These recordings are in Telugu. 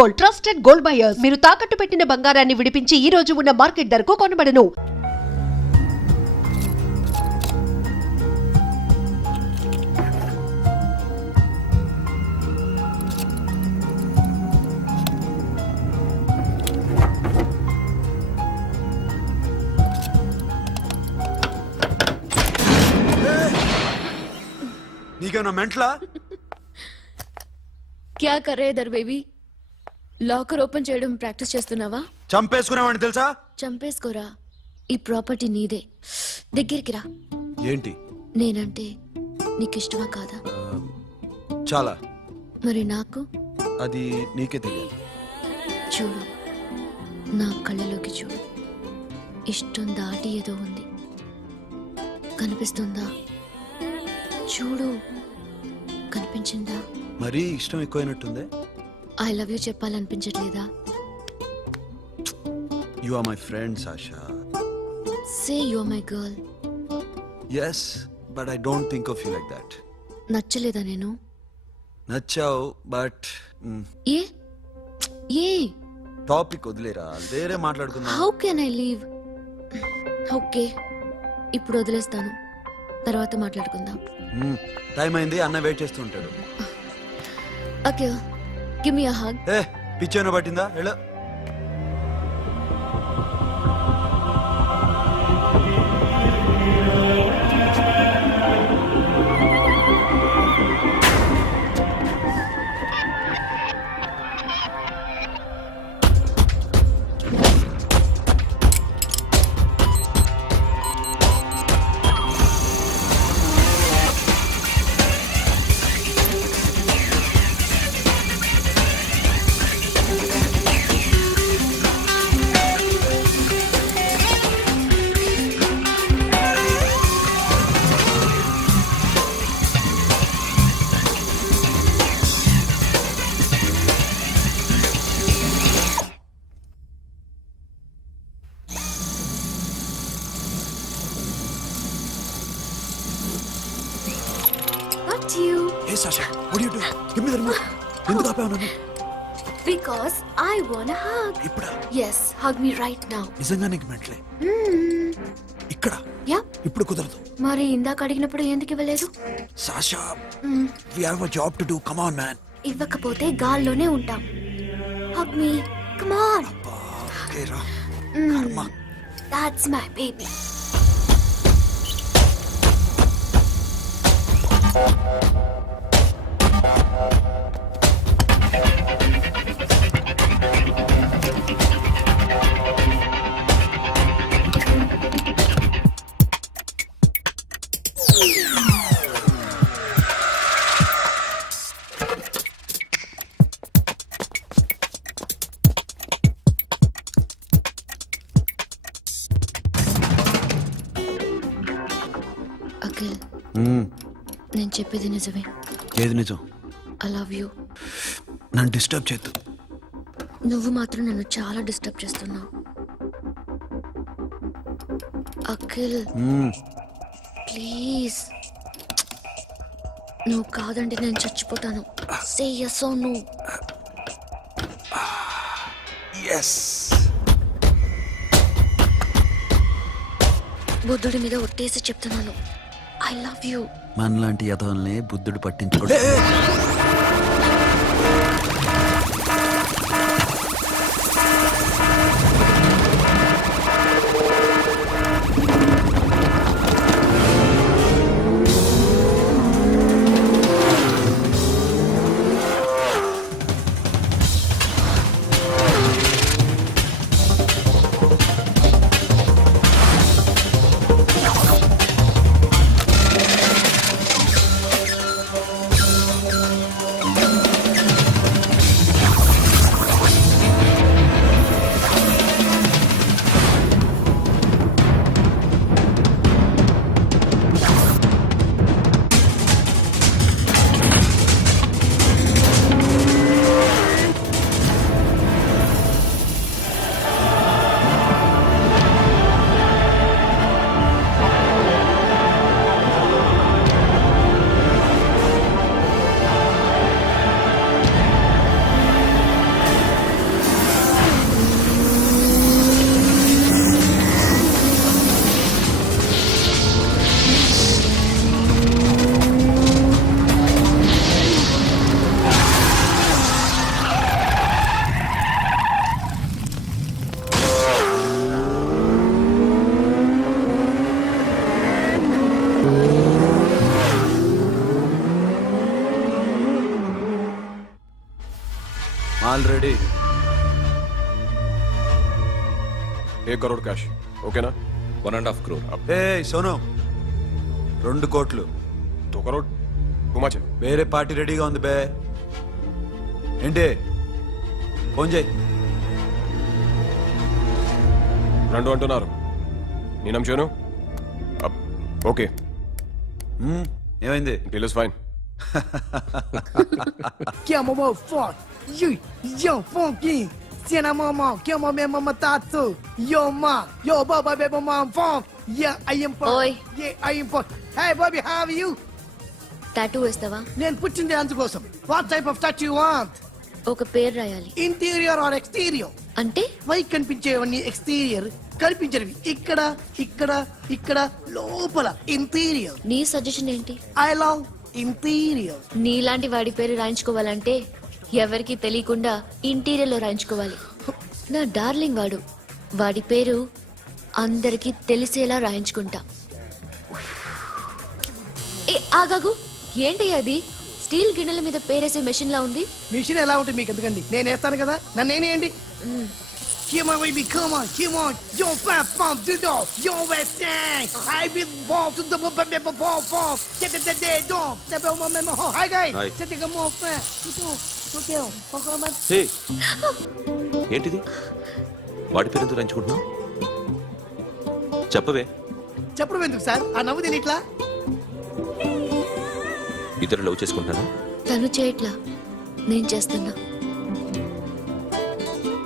Gold, trusted gold buyers. మీరు తాకట్టు పెట్టిన బంగారాన్ని విడిపించి ఈ రోజు ఉన్న మార్కెట్ ధరకు కొనబడను. నీకేమన్నా మెంట్లా? క్యా కర్ రే ఇధర్ బేబీ? లాకర్ ఓపెన్ చేయడం ప్రాక్టీస్ చేస్తున్నావా? చంపేసుకునేవాడిని తెలుసా? చంపేసుకోరా, ఈ ప్రాపర్టీ నీదే. దగ్గరికి రా. ఏంటి? నేనంటే నీకు ఇష్టమా కాదా? చాలా. మరి నాకు? అది నీకే తెలియదు. చూడు, నా కళ్ళలోకి చూడు. ఇష్టం దాటి ఏదో ఉంది, కనిపిస్తుందా? చూడు, కనిపించిందా? మరీ ఇష్టం ఎక్కువైనట్టుందే. ఐ లవ్ యూ చెప్పాలనిపించట్లేదా? You are my friend Sasha. Say you are my girl. Yes, but I don't think of you like that. నచ్చలేదా నేను? నచ్చావు, బట్ ఏ ఏ టాపిక్ వదిలేరా, వేరే మాట్లాడుకుందాం. How can I leave? Okay, ఇప్పుడు వదిలేస్తాను, తర్వాత మాట్లాడుకుందాం. టైం అయింది, అన్న వెయిట్ చేస్తూ ఉంటాడు. Okay, give me a hug. ఏ పిచ్చేనో పట్టిందా? Hello. What you? Hey Sasha, what are you doing? Give me the remote. ఎందుకు ఆపావు నన్ను? Because I want a hug. ఇప్పుడా? Yes, hug me right now. నిజంగా నీకు మెంట్లే? ఇక్కడ? Yeah. ఇప్పుడు కుదరదు. మరి ఇందాక అడిగినప్పుడు ఎందుకు ఇవ్వలేదు? Sasha, we have a job to do. Come on, man. ఇవ్వకపోతే గాల్లోనే ఉంటాం. Hug me. Come on. Okay, రా. కర్మ. That's my baby. అఖిల్, నేను చెప్పేది నిజమే. ఏది నిజం? I love you. నన్ను డిస్టర్బ్ చేయొద్దు. నువ్వు మాత్రం నన్ను చాలా డిస్టర్బ్ చేస్తున్నావు. అఖిల్, ప్లీజ్. నువ్వు కాదంటే నేను చచ్చిపోతాను. సే yes or no. ఎస్. బుద్ధుడి మీద ఒట్టేసి చెప్తున్నాను, ఐ లవ్ యూ. మనలాంటి యథోల్ని బుద్ధుడు పట్టించుకోడు. ఆల్రెడీ 1 करोड़ कैश ओके ना 1.5 crore. ఏ సోను 2 కోట్లు 2 करोड़ टू मच है వేరే పార్టీ రెడీగా ఉంది బే ఏంటి ఫోన్ చేయి రెండు అంటున్నారు నేను నమ్ముచాను ఓకే ఏమైంది deal is fine Que é mamãe forte, yo funky, se na mamãe, que é mamãe mamãe tatu, yo ma, yo baba baby mamãe funk, yeah I am funk, Oi. yeah I am funk. Hey Bobby, how are you? Tattoo వేస్తావా? నేను పుట్టింది అందుకోసం. What type of tattoo you want? ఒక పేరు రాయాలి. Interior or exterior? అంటే పై కనిపించేవన్నీ ఎక్స్టీరియర్, కనిపించేవి ఇక్కడ ఇక్కడ ఇక్కడ లోపల ఇంటీరియర్. నీ సజెషన్ ఏంటి? I love interior. నీలాంటి వాడి పేరు రాయించుకోవాలంటే ఎవరికి తెలియకుండా ఇంటీరియర్ లో రాయించుకోవాలి. నా డార్లింగ్ వాడు, వాడి పేరు అందరికి తెలిసేలా రాయించుకుంటా. ఏ ఆగాగు, ఏంటి అది? స్టీల్ గిన్నెల మీద పేరేసే మెషిన్ లా ఉంది. మిషన్ ఎలా ఉంటుంది మీకు ఎందుకండి? నేను వేస్తాను కదా, నన్ను నేనేయండి. Come on, baby, come on, come on. Yo, fat pump, do do. Yo, West End. I be ball to the ball, ball. Get the dead dog. Step on my memo. Hi, guys. Hi. Set the more fat. Okay, okay. హే ఏంటిది వాడి పేరు రంచుకుంటున్నావు చెప్పవే. చెప్పడం ఎందుకు సార్? ఆ నవ్వు తిని ఇట్లా. ఇద్దరు లవ్ చేసుకుంటాను. తను చేయట్లా, నేను చేస్తున్నా.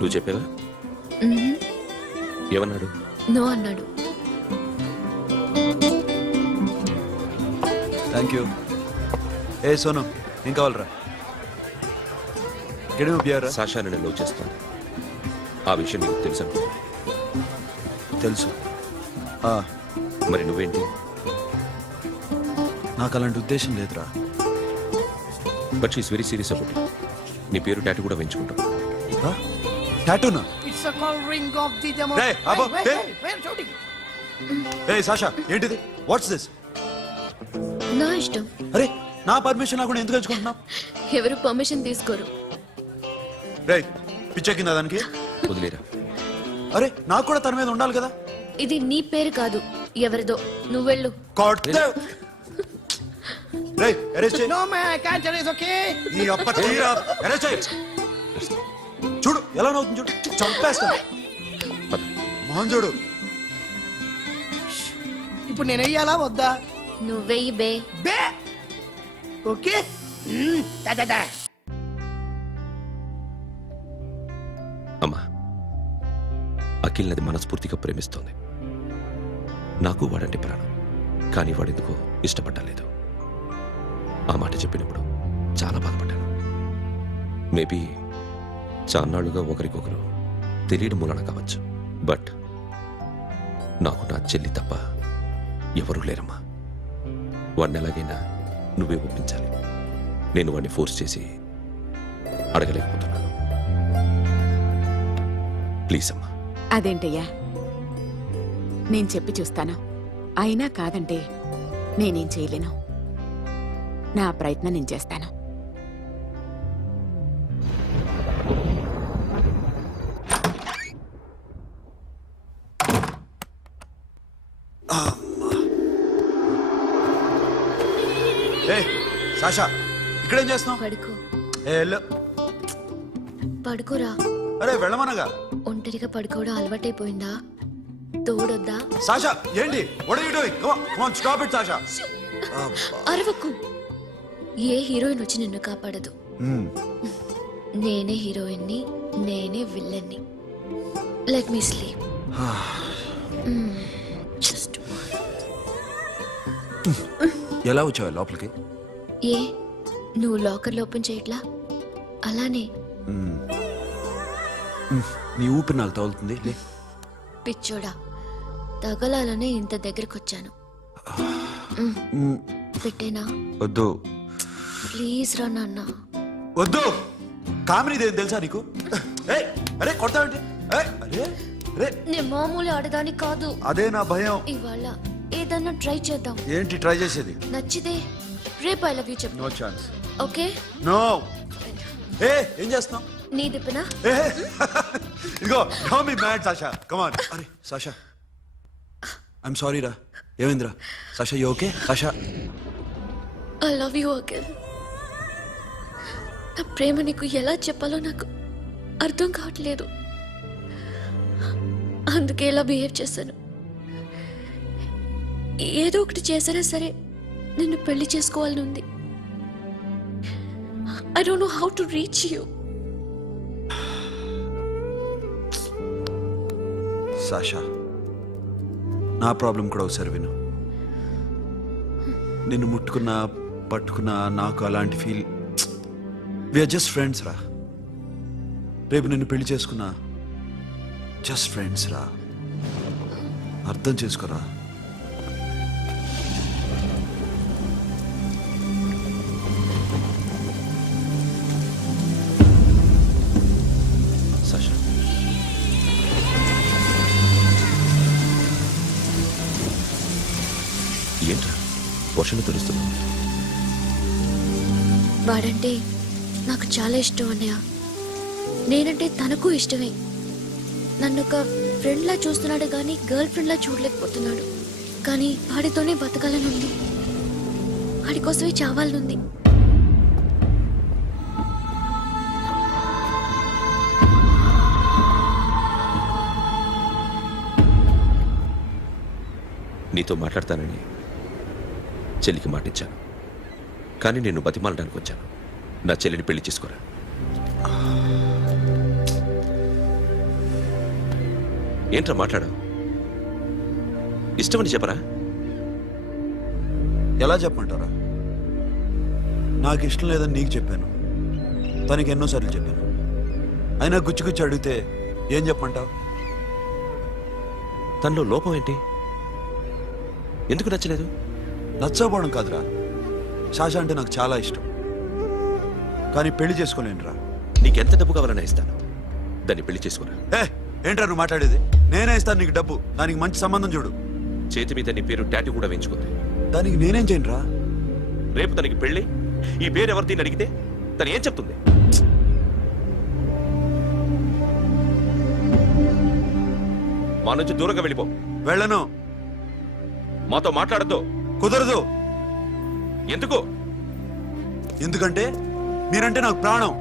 నువ్వు చెప్పావా? ఏమన్నాడు? నో అన్నాడు. Thank you. ఏ సోను ఏం కావాలరా? గడిమ బియారా? సాషా నేను లవ్ చేస్తాను. ఆ విషయం నీకు తెలుసు అనుకో. తెలుసు. మరి నువ్వేంటి? నాకు అలాంటి ఉద్దేశం లేదురా. But she's very serious about. నీ పేరు టాటూ కూడా వేయించుకుంటాం. టాటూనా? It's a call ring of the demo. Hey, Abo, hey. Where shooting? ఏ సాషా ఏంటిది? What's this? నా ఇష్టం. అరే నా పర్మిషన్ లేకుండా ఎందుకు ఎంచుకుంటున్నావు? ఎవరు పర్మిషన్ తీసుకోరు. రే పిచ్చెక్కిందా దానికి? వదిలేరా. అరే నాకు కూడా తన మీద ఉండాలి కదా. ఇది నీ పేరు కాదు, ఎవరిదో. నువ్వెళ్ళు. కొట్టే. రే అరెస్ట్ చేయి. No man, I can't tell you, it's okay? ఈ అప్ప తీరా అరెస్ట్ చేయి. చూడు ఎలా నవ్వుతుంది చూడు. చంపేస్తా. మోహన్ చూడు. ఇప్పుడు నేను వెయ్యాలా వద్దా? నువ్వెయ్యి బే. బే ఓకే. Da. అమ్మా, అఖిల్ నది మనస్ఫూర్తిగా ప్రేమిస్తోంది. నాకు వాడంటే ప్రాణం, కానీ వాడెందుకో ఇష్టపడలేదు. ఆ మాట చెప్పినప్పుడు చాలా బాధపడ్డాను. మేబీ చాన్నాళ్ళుగా ఒకరికొకరు తెలియడం మూలన కావచ్చు. బట్ నాకు నా చెల్లి తప్ప ఎవరూ లేరమ్మా. వాడిని ఎలాగైనా నువ్వే ఒప్పించాలి. నేను వాడిని ఫోర్స్ చేసి అడగలేకపోతున్నాను. ప్లీజ్ అమ్మా. అదేంటయ్యా, నేను చెప్పి చూస్తాను. అయినా కాదంటే నేనేం చేయలేను. నా ప్రయత్నం నేను చేస్తాను. ఏ సాషా ఇక్కడేం చేస్తున్నావు? పడుకో. ఏ వెళ్ళు. పడుకోరా. అరే వెళ్ళమనగా. ఒంటరిగా పడుకోవడం అలవాటైపోయిందా? తోడొద్దా? సాషా ఏంటి? What are you doing? Come on stop it Sasha. అరవకు. ఏ హీరోయిన్ వచ్చి నిన్ను కాపాడదు. నేనే హీరోయిన్ని, నేనే విల్లన్ని. Let me sleep. జస్ట్ ఎలా వచ్చావు లోపలికి? ఏ నువ్వు లాకర్లో ఓపెన్ చేయట్లా? అలానే. నీ ఊపిరి నాకు తగులుతుంది. లే. పిచ్చోడా, తగలాలనే ఇంత దగ్గరకొచ్చాను. పెట్టేనా? వద్దు. ప్లీజ్ రా నాన్న. వద్దు. కామెడీ తెలుసా నీకు? ఏయ్ అరే కొడతావేంటి? ఏయ్ అరే అరే నేను మామూలు ఆడదాని కాదు. అదే నా భయం. ఇవాళ ఏదన్నా ట్రై చేద్దాం. ఏంటి ట్రై చేసేది? నచ్చితే రేపు ఐ లవ్ యూ చెప్పు. No chance. ఓకే. నో. ఏ ఏం చేస్తున్నావు? నీ దిప్పునా ఏ ఇదిగో don't be mad Sasha come on అరే సాషా ఐఎమ్ సారీ రా ఏమైందిరా Sasha you okay Sasha I love you again. నా ప్రేమ నీకు ఎలా చెప్పాలో నాకు అర్థం కావట్లేదు. అందుకే ఇలా బిహేవ్ చేశాను. ఏదో ఒకటి చేసినా సరే నిన్ను పెళ్లి చేసుకోవాలని ఉంది. I don't know how to reach you. Sasha నా ప్రాబ్లం కూడా ఒకసారి విను. నిన్ను ముట్టుకున్నా పట్టుకున్నా నాకు అలాంటి ఫీల్ వీఆర్ జస్ట్ ఫ్రెండ్స్ రా. రేపు నిన్ను పెళ్లి చేసుకున్నా జస్ట్ ఫ్రెండ్స్ రా. అర్థం చేసుకోరా. సాషా ఏంట్రా వర్షంలో తెలుస్తున్నావు? వాడంటే నాకు చాలా ఇష్టం అన్నయ్య. నేనంటే తనకు ఇష్టమే. నన్ను ఒక ఫ్రెండ్లా చూస్తున్నాడు కానీ గర్ల్ ఫ్రెండ్లా చూడలేకపోతున్నాడు. కానీ వాడితోనే బతకాలని ఉంది. వాడి కోసమే చావాలనుంది. నీతో మాట్లాడతానని చెల్లికి మాటిచ్చాను, కానీ నేను బతిమాలడానికి వచ్చాను. నా చెల్లిని పెళ్లి చేసుకోరా. ఏంట్రా మాట్లాడు? ఇష్టమని చెప్పరా? ఎలా చెప్పమంటారా? నాకు ఇష్టం లేదని నీకు చెప్పాను, తనకి ఎన్నోసార్లు చెప్పాను. అయినా గుచ్చి అడిగితే ఏం చెప్పమంటావు? తనలో లోపం ఏంటి? ఎందుకు నచ్చలేదు? నచ్చకపోవడం కాదురా, శాష అంటే నాకు చాలా ఇష్టం, కానీ పెళ్లి చేసుకోలేనురా. నీకెంత డబ్బు కావాలన్నా ఇస్తాను, దాన్ని పెళ్లి చేసుకోరా. ఏ ఏంట్రా నువ్వు మాట్లాడేది? నేనే ఇస్తాను నీకు డబ్బు, దానికి మంచి సంబంధం చూడు. చేతి మీద నీ పేరు టాటూ కూడా వేయించుకుంది. దానికి నేనేం చేయనురా? రేపు తనకి పెళ్ళి ఈ పేరు ఎవరిని అడిగితే తను ఏం చెప్తుంది? మా నుంచి దూరంగా వెళ్ళిపో. వెళ్ళను. మాతో మాట్లాడద్దు. కుదరదు. ఎందుకు? ఎందుకంటే మీరంటే నాకు ప్రాణం.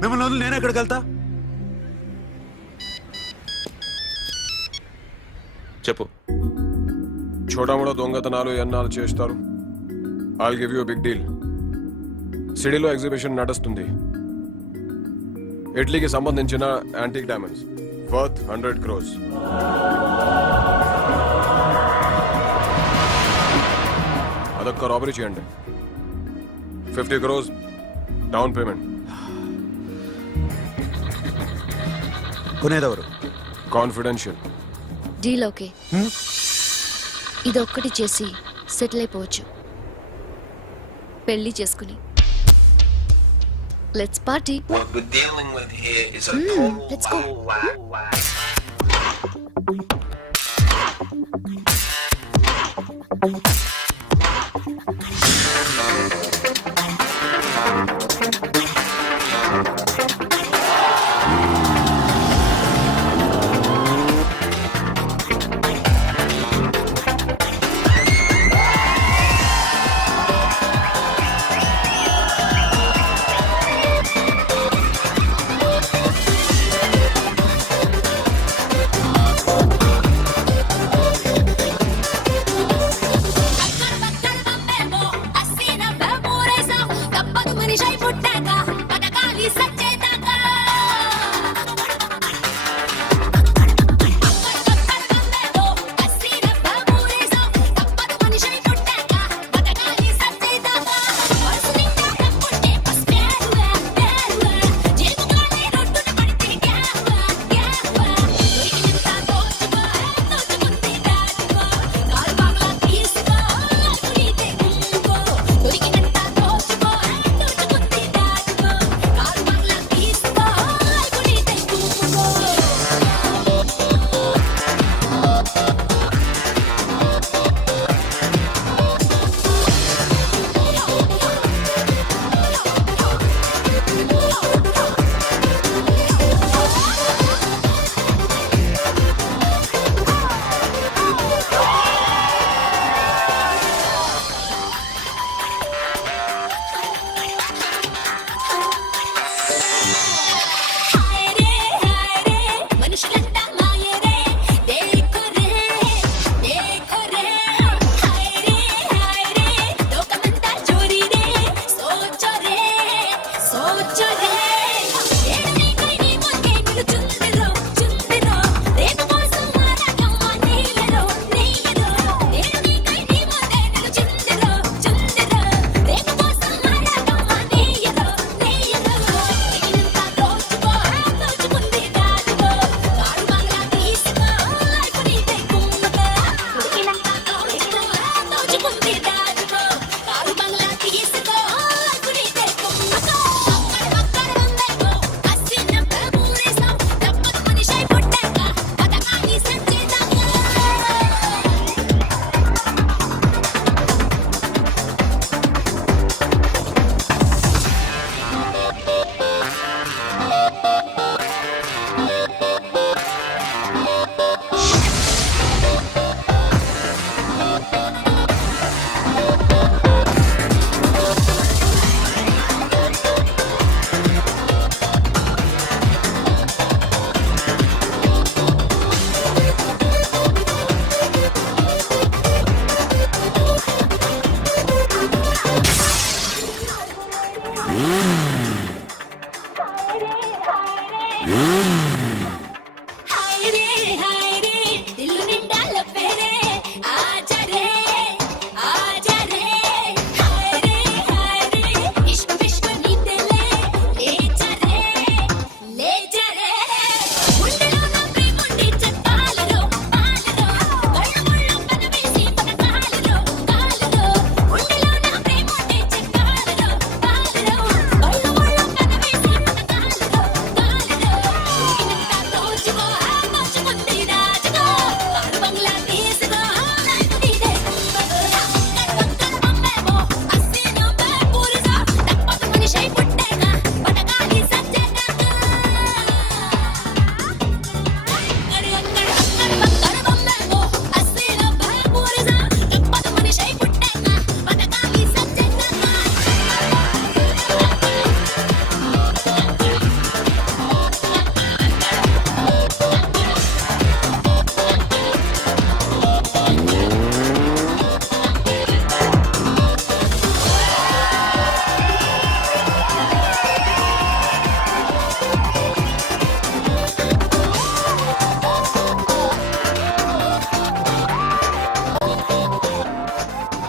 మిమ్మల్ని వదిలి నేను ఎక్కడికి వెళ్తా? చెప్పు. చోటామోడా దొంగతనాలు ఎన్నాళ్ళు చేస్తారు? I'll give you big deal. సిటీలో ఎగ్జిబిషన్ నడుస్తుంది. ఇటలీకి సంబంధించిన యాంటిక్ డైమండ్స్ వర్త్ 100 crores. అదొక్క రాబరీ చేయండి. 50 crores డౌన్ పేమెంట్. కొనేదెవరు? కాన్ఫిడెన్షియల్. Deal okay. ఇదొక్కటి చేసి సెటిల్ అయిపోవచ్చు. పెళ్లి చేసుకుని let's party. What we're dealing with here is a total let's go. whack.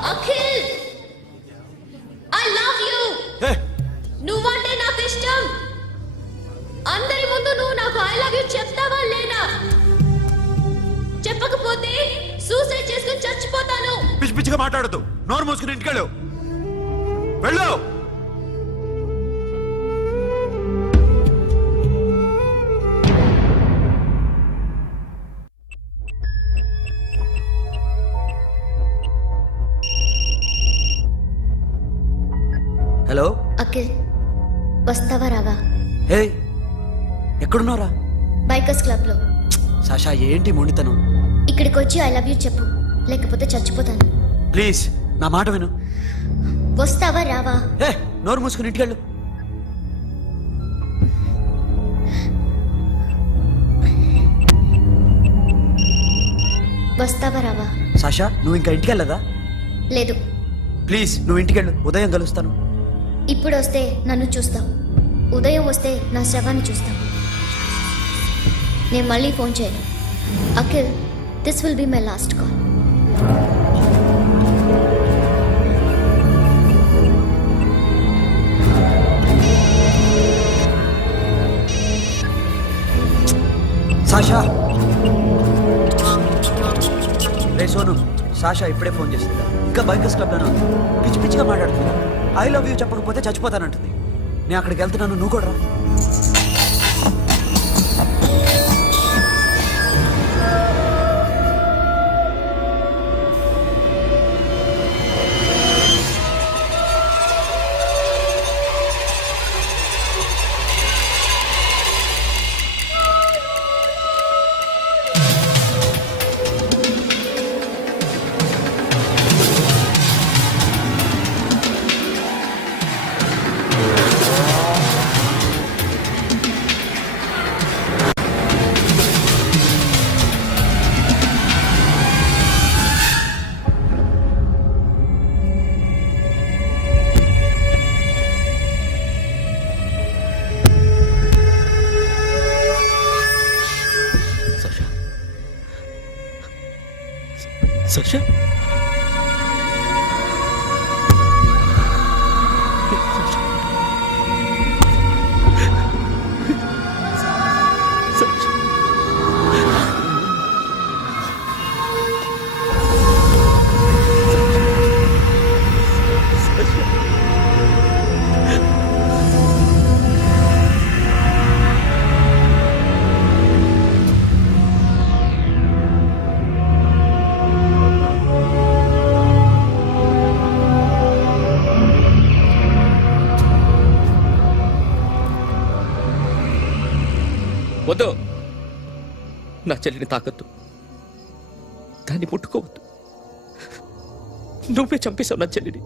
Akhil I love you. నువ్వంటే నాకు ఇష్టం. అందరి ముందు నువ్వు నాకు ఐ లవ్ యు చెప్తావా లేదా? చెప్పకపోతే సూసైడ్ చేసుకుని చచ్చిపోతాను. పిచ్చి పిచ్చిగా మాట్లాడదు. నోరు మూసుకుని ఇంటికెళ్ళు. వెళ్ళు. హలో అఖిల్ వస్తావా రావా? హే ఎక్కడున్నారా? బైకర్స్ క్లబ్ లో. సాషా ఏంటి మొండితనం? ఇక్కడికి వచ్చి ఐ లవ్ యూ చెప్పు, లేకపోతే చచ్చిపోతాను. ప్లీజ్ నా మాట విను. వస్తావా రావా? హే నోరు మూసుకుని ఇంటికెళ్ళు. వస్తావా రావా? సాషా నువ్వు ఇంకా ఇంటికి వెళ్ళదా? లేదు. ప్లీజ్ నువ్వు ఇంటికెళ్ళు. ఉదయం కలుస్తాను. ఇప్పుడు వస్తే నన్ను చూస్తావు, ఉదయం వస్తే నా శవాన్ని చూస్తావు. నేను మళ్ళీ ఫోన్ చేయను. Akhil, this will be my last call. Sasha ray Sonu, Sasha ఇప్పుడే ఫోన్ చేస్తుందా? ఇంకా బైకర్స్ క్లబ్లోనే ఉంది. పిచ్చి పిచ్చిగా మాట్లాడుతుందా? ఐ లవ్ యూ చెప్పకపోతే చచ్చిపోతానంటుంది. నేను అక్కడికి వెళ్తున్నాను, నువ్వు కూడా రా. Sasha? వద్దు, నా చెల్లిని తాకద్దు, దాన్ని ముట్టుకోవద్దు. నువ్వే చంపేశావు నా చెల్లిని.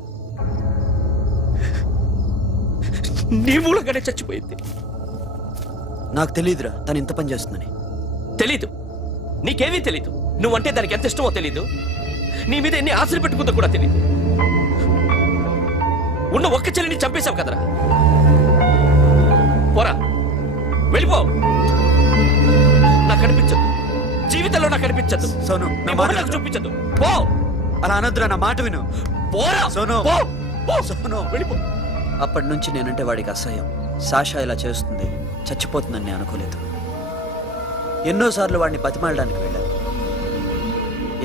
నీ మూలంగానే చచ్చిపోయింది. నాకు తెలియదురా తను ఇంత పని చేస్తుందని. తెలీదు, నీకేమీ తెలీదు. నువ్వంటే దానికి ఎంత ఇష్టమో తెలీదు. నీ మీద ఎన్ని ఆశలు పెట్టుకుందో కూడా తెలీదు. ఉన్న ఒక్క చెల్లిని చంపేశావు కదరా. పోరా, వెళ్ళిపో. నాకు కనిపించద్దు, జీవితంలో నాకు కనిపించద్దు. సోను, నీ నా మొహం మాట నాకు విను. చూపించద్దు. పో. అలా అనొద్దురా, నా మాట విను. పోరా. సోను. పో. పో. సోను. వెళ్ళిపో. అప్పటి నుంచి నేనంటే వాడికి అసహ్యం. సాషా ఇలా చేస్తుంది, చచ్చిపోతుందని నేను అనుకోలేదు. ఎన్నోసార్లు వాడిని బతిమాలడానికి వెళ్ళాను,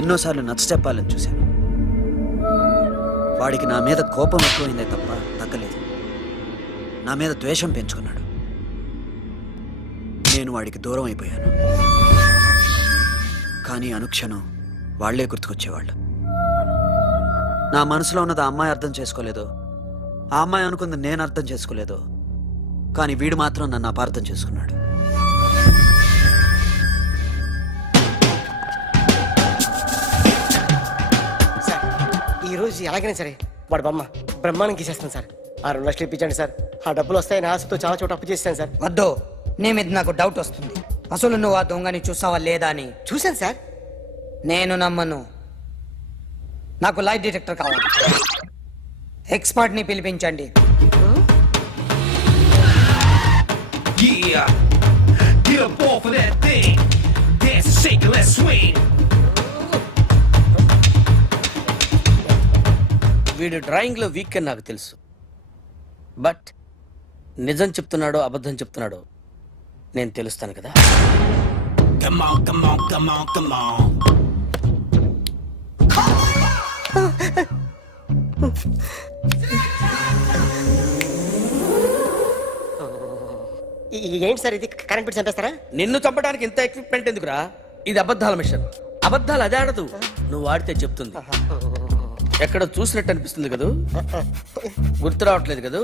ఎన్నోసార్లు నచ్చ చెప్పాలని చూశాను. వాడికి నా మీద కోపం ఎక్కువైందే తప్ప తగ్గలేదు. నా మీద ద్వేషం పెంచుకున్నాడు. నేను వాడికి దూరం అయిపోయాను. కానీ అనుక్షణం వాళ్లే గుర్తుకొచ్చేవాళ్ళు. నా మనసులో ఉన్నది ఆ అమ్మాయి అర్థం చేసుకోలేదు, ఆ అమ్మాయి అనుకుంది నేను అర్థం చేసుకోలేదు. కానీ వీడు మాత్రం నన్ను అపార్థం చేసుకున్నాడు. సార్ ఈరోజు ఎలాగైనా సరే వాడు బొమ్మ బ్రహ్మాండం గీసేస్తాను సార్. 6 లక్షలు ఇప్పించండి సార్. ఆ డబ్బులు వస్తాయని ఆశతో చాలా చోట అప్పు చేశాను సార్. వద్దు, నీ మీద నాకు డౌట్ వస్తుంది. అసలు నువ్వు ఆ దొంగని చూసావా లేదా అని. చూశాను సార్. నేను నమ్మను. నాకు లైట్ డిటెక్టర్ కావాలి. ఎక్స్పర్ట్ ని పిలిపించండి. Yeah, get up off of that thing. Dance and shake and let's swing. వీడు డ్రాయింగ్ లో వీక్ అని నాకు తెలుసు, బట్ నిజం చెప్తున్నాడో అబద్ధం చెప్తున్నాడో నేను తెలుస్తాను కదా. Come on, come on, come on, come on. ఏంటి సార్ ఇది, కరెంట్ బిల్ చంపేస్తారా? నిన్ను చంపడానికి ఇంత ఎక్విప్మెంట్ ఎందుకురా? ఇది అబద్ధాల మిషన్. అబద్ధాలు అదే ఆడదు, నువ్వు వాడితే చెప్తుంది. ఎక్కడ చూసినట్టు అనిపిస్తుంది కదూ, గుర్తు రావట్లేదు కదూ.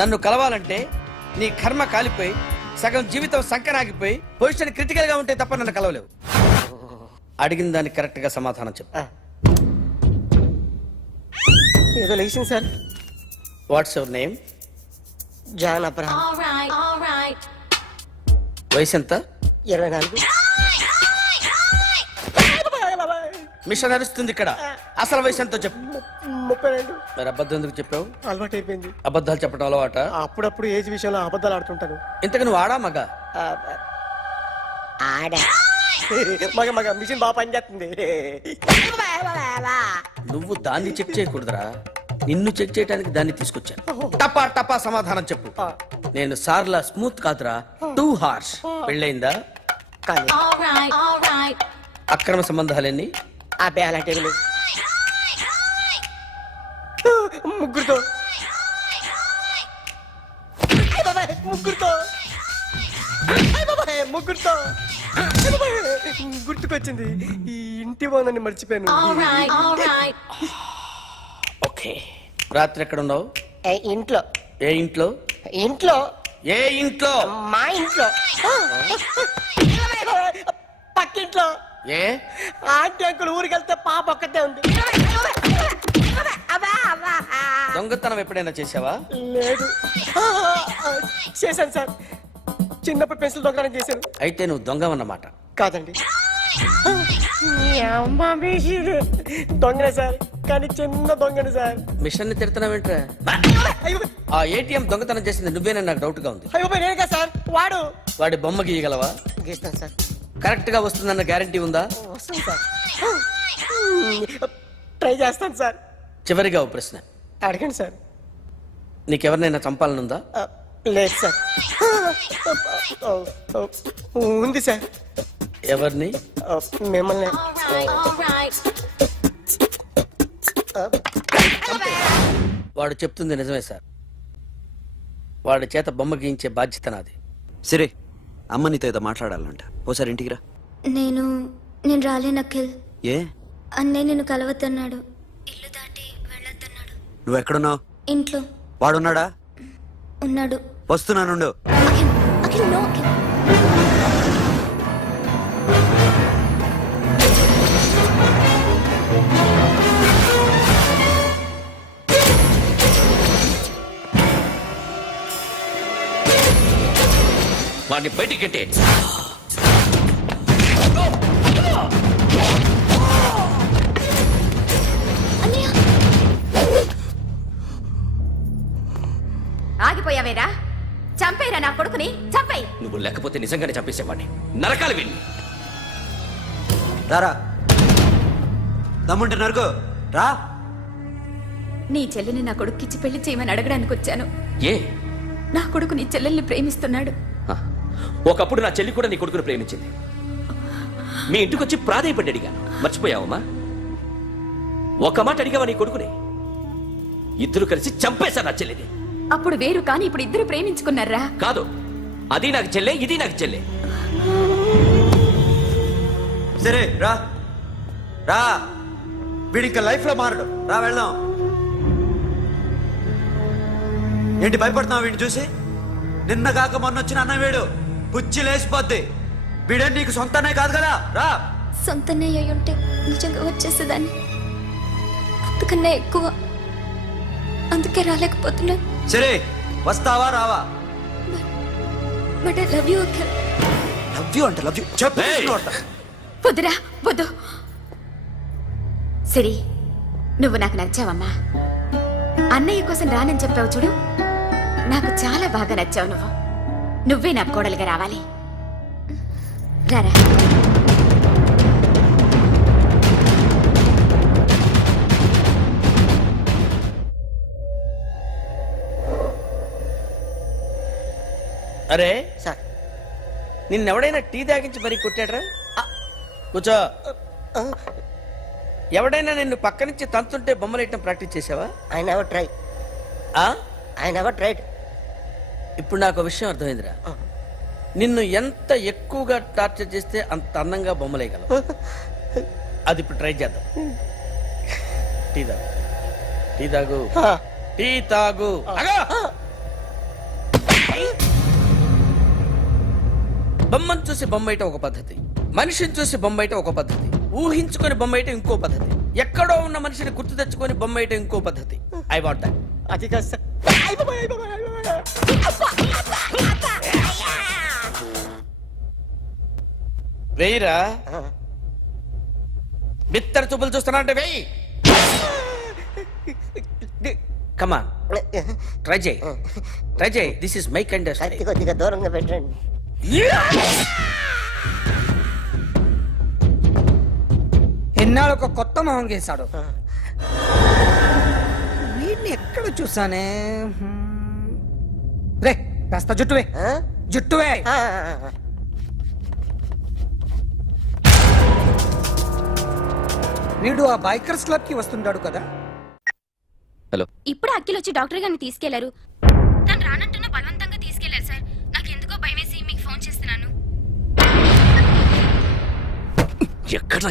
నన్ను కలవాలంటే నీ కర్మ కాలిపోయి సగం జీవితం సంకరాగిపోయి పొజిషన్ క్రిటికల్ గా ఉంటే తప్ప నన్ను కలవలేవు. అడిగిన దానికి కరెక్ట్ గా సమాధానం చెప్పు. ఏదో లేచింది sir. What's your name? John Abraham. వయసు ఎంత? 24. మిషన్ నడుస్తుంది ఇక్కడ. అసలు వయసు ఎంతో చెప్పు. 32. మరి అబద్ధం ఎందుకు చెప్పావు? అలవాటు అయిపోయింది. అబద్ధాలు చెప్పడం అలవాట? అప్పుడప్పుడు ఏజ్ విషయంలో అబద్ధాలు ఆడుతుంటాను. ఇంతకు నువ్వు ఆడా మగ? ఆడా. మగ మగ మిషన్ బాగా పనిచేస్తుంది. నువ్వు దాన్ని చెక్ చేయకూడదురా, నిన్ను చెక్ చేయడానికి దాన్ని తీసుకొచ్చాను. టపా టపా సమాధానం చెప్పు. నేను సార్లా స్మూత్ కాదురా, టూ హార్ష్. పెళ్ళయిందా? కానీ అక్రమ సంబంధాలన్నీ? అబ్బాయి అలాంటి ఏమీ లేవు. ముగ్గురుతో ముగ్గురుతో ముగ్గురుతో గుర్తుకొచ్చింది. ఈ ఇంటి వాళ్ళని మర్చిపోయాను. ఓకే. రాత్రి ఎక్కడ ఉన్నావు? ఇంట్లో. ఏ ఇంట్లో? ఇంట్లో. ఏ ఇంట్లో? మా ఇంట్లో. పక్కింట్లో. ఏ ఆంటీ అంకుల్ ఊరికి వెళ్తే పాప ఒక్కతే ఉంది. దొంగతనం ఎప్పుడైనా చేసావా? లేదు. చేశాను సార్, చిన్నప్పుడు పెన్సిల్ దొంగతనం చేశాను. అయితే నువ్వు దొంగవన్నమాట. కాదండి, దొంగనే సార్, కానీ చిన్న దొంగని సార్. మిషన్ ని తిడుతున్నావేంట్రా? అయ్యో ఆ ఏటీఎం దొంగతనం చేసింది నువ్వేనని నాకు డౌట్ గా ఉంది. అయ్యో నేను కదా సార్, వాడు. వాడి బొమ్మ గీయగలవా? గీస్తాను సార్. కరెక్ట్ గా వస్తుందన్న గ్యారంటీ ఉందా? వస్తాను సార్, ట్రై చేస్తాను సార్. చివరిగా ఓ ప్రశ్న అడగండి సార్. నీకెవరినైనా చంపాలనుందా? లేదు సార్. ఉంది సార్. ఎవరిని? మిమ్మల్ని. వాడు చెప్తుంది నిజమే సార్. వాడి చేత బొమ్మ గీయించే బాధ్యత నాది. సరే, అమ్మ నీతో ఏదో మాట్లాడాలంట. ఓసారి ఇంటికి రా. నేను రాలేను అఖిల్. ఏ? అన్నయ్య నిన్ను కలవద్దన్నాడు. ఇల్లు దాటి వెళ్ళొద్దన్నాడు. నువ్వు ఎక్కడున్నావు? ఇంట్లో వాడున్నాడా? ఉన్నాడు. వస్తున్నానుండు. అఖిల్, అఖిల్, నో అఖిల్. వాడిని బయటికి అంటే ఆగిపోయావేరా? చంపేరా నా కొడుకుని చంపేయి. నువ్వు లేకపోతే నిజంగానే చంపేసేవాడిని. నరకాలి వీణ్ణి. రారా దమ్ముంటే నరుకు రా. నీ చెల్లిని నా కొడుక్కిచ్చి పెళ్లి చేయమని అడగడానికి వచ్చాను. ఏ? నా కొడుకు నీ చెల్లెల్ని ప్రేమిస్తున్నాడు. ఆ, ఒకప్పుడు నా చెల్లి కూడా నీ కొడుకును ప్రేమించింది. మీ ఇంటికి వచ్చి ప్రాధేయపడి అడిగాను. మర్చిపోయావమ్మా? ఒక మాట అడిగావా నీ కొడుకుని? ఇద్దరు కలిసి చంపేశారు నా చెల్లిని. అప్పుడు వేరు, కానీ ఇప్పుడు ఇద్దరు ప్రేమించుకున్నారా? కాదు, అది నాకు చెల్లె, ఇది నాకు చెల్లె. సరే రా రా, వీడి ఇంకా లైఫ్ లో మారడు. రా వెళ్దాం. ఏంటి భయపడుతున్నావు వీడిని చూసి? నిన్న కాక మొన్న వచ్చిన అన్న వీడు పుచ్చి లేచిపోద్ది. వీడే నీకు సొంతనే కాదు కదా. రా. సొంతనే అయి ఉంటే నిజంగా వచ్చేసేదాన్ని. అంతకన్నా ఎక్కువ. అందుకే రాలేకపోతున్నా. సరే వస్తావా రావా? But I love you uncle. Love you అంటే లవ్ యూ చెప్పు. ఏయ్! వద్దురా, వద్దు. సిరి, నువ్వు నాకు నచ్చావమ్మా. అన్నయ్య కోసం రానని చెప్పావు చూడు, నాకు చాలా బాగా నచ్చావు నువ్వు. నువ్వే నా కోడలిగా రావాలి. రారా. అరే సార్, నిన్నెవడైనా టీ తాగించి మరీ కొట్టాడ్రా? కూర్చో. ఎవడైనా నిన్ను పక్క నుంచి తంతుంటే బొమ్మలేయటం ప్రాక్టీస్ చేసావా? I never try. ఆ? I never tried. ఇప్పుడు నాకు ఒక విషయం అర్థమైందిరా. నిన్ను ఎంత ఎక్కువగా టార్చర్ చేస్తే అంత అందంగా బొమ్మలేయగలవు. అది ఇప్పుడు ట్రై చేద్దాం. టీ తాగు, టీ తాగు, టీ తాగు. బొమ్మను చూసి బొమ్మయటం ఒక పద్ధతి, మనిషిని చూసి బొమ్మయటం ఒక పద్ధతి, ఊహించుకొని బొమ్మయటం ఇంకో పద్ధతి, ఎక్కడో ఉన్న మనిషిని గుర్తు తెచ్చుకొని బొమ్మయటం ఇంకో పద్ధతి. I want that. అది కాదు సార్. వెయ్యిరా. బిత్తర చూపులు చూస్తున్నా అంటే వెయ్యి. కమాన్, ట్రై చేయి, ట్రై చేయి. This is my kind. కొద్దిగా దూరంగా పెట్టండి. ఎన్నాళ్ళు ఒక కొత్త మొహం గీశాడు. వీడిని ఎక్కడ చూసానే? రే కాస్త జుట్టువే, జుట్టువే. వీడు ఆ బైకర్స్ క్లబ్ కి వస్తుంటాడు కదా. ఇప్పుడు అఖిల్ వచ్చి డాక్టర్ గారిని తీసుకెళ్లారు. తను రానంటున్న బలవంతంగా తీసుకెళ్లారు సార్. నాకు ఎందుకో భయం వేసి మీకు ఫోన్ చేస్తున్నాను. ఎక్కడ